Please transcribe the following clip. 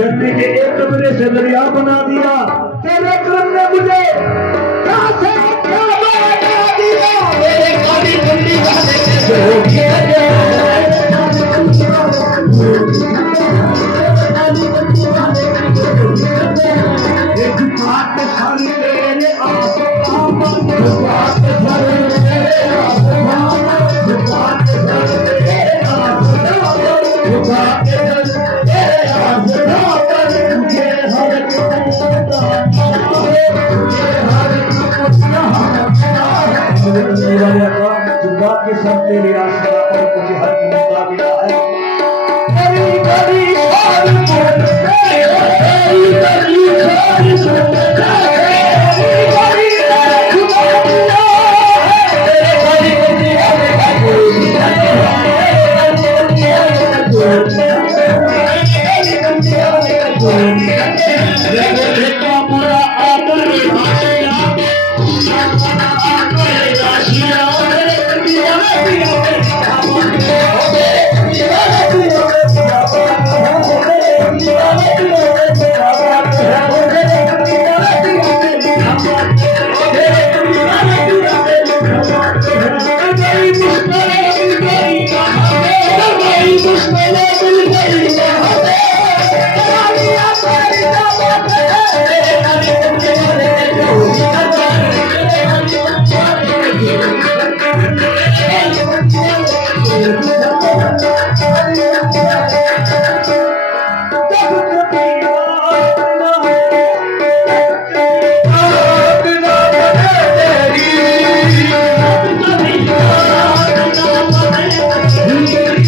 जन्मी के एक कमरे से दरिया बना दिया, तेरे करम ने मुझे कहां से क्या बना दिया, मेरे काली बंदी वाले ने जो किया एक बात खाली तेरे आसमां एक बात खाली तेरे आसमां एक बात खाली तेरे आसमां एक बात के सब तेरे आसरा पर मुझे हर मौका मिला है। तेरी गली खाल पर तेरी गली खाल पर तेरी गली खुदा दिया है तेरे गली दिया है